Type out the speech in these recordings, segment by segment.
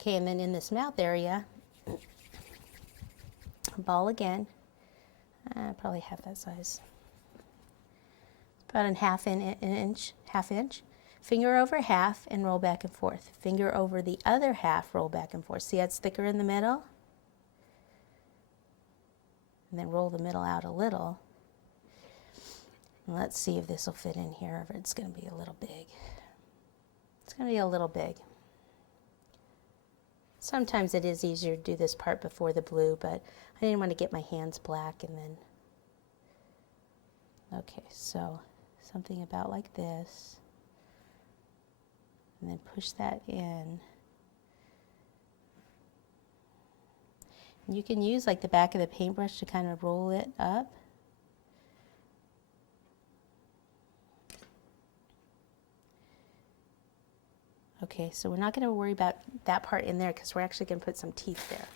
Okay, and then in this mouth area, ball again, probably half that size, about a half inch, finger over half and roll back and forth. Finger over the other half, roll back and forth. See how it's thicker in the middle? And then roll the middle out a little. And let's see if this will fit in here, or it's going to be a little big. It's going to be a little big. Sometimes it is easier to do this part before the blue, but I didn't want to get my hands black and then. Okay, so something about like this. And then push that in. And you can use like the back of the paintbrush to kind of roll it up. Okay, so we're not going to worry about that part in there because we're actually going to put some teeth there.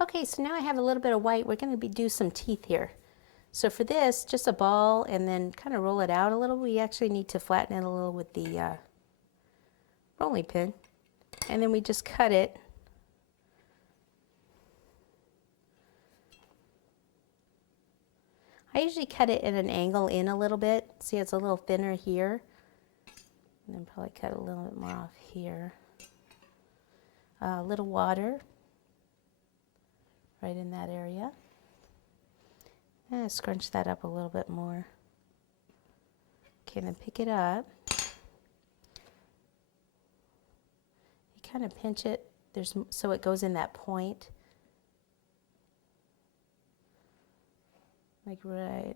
Okay, so now I have a little bit of white. We're going to do some teeth here. So for this, just a ball and then kind of roll it out a little. We actually need to flatten it a little with the rolling pin. And then we just cut it. I usually cut it at an angle in a little bit. See, it's a little thinner here. And then probably cut a little bit more off here. A little water right in that area. And scrunch that up a little bit more. Okay, then pick it up. You kind of pinch it so it goes in that point. Like right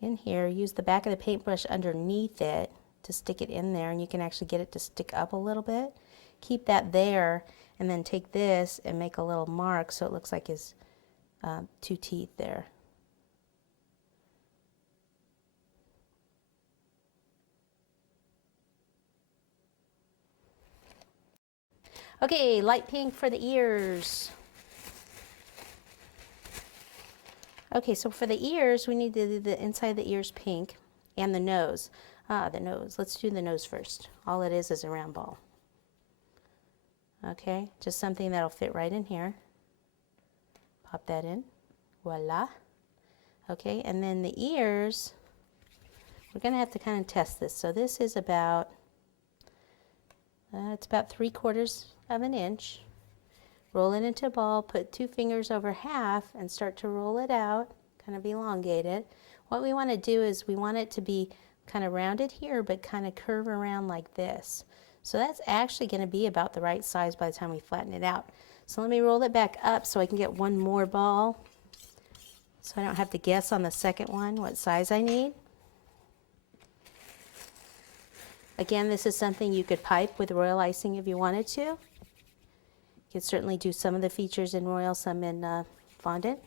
in here. Use the back of the paintbrush underneath it to stick it in there, and you can actually get it to stick up a little bit. Keep that there, and then take this and make a little mark so it looks like his two teeth there. Okay, light pink for the ears. Okay, so for the ears, we need to do the inside of the ears pink and the nose. The nose. Let's do the nose first. All it is a round ball. Okay, just something that'll fit right in here. Pop that in. Voila. Okay, and then the ears, we're going to have to kind of test this. So this is about, it's about 3/4 of an inch. Roll it into a ball, put 2 fingers over half and start to roll it out, kind of elongate it. What we want to do is we want it to be kind of rounded here, but kind of curve around like this. So that's actually going to be about the right size by the time we flatten it out. So let me roll it back up so I can get one more ball, so I don't have to guess on the second one what size I need. Again, this is something you could pipe with royal icing if you wanted to. You could certainly do some of the features in royal, some in fondant.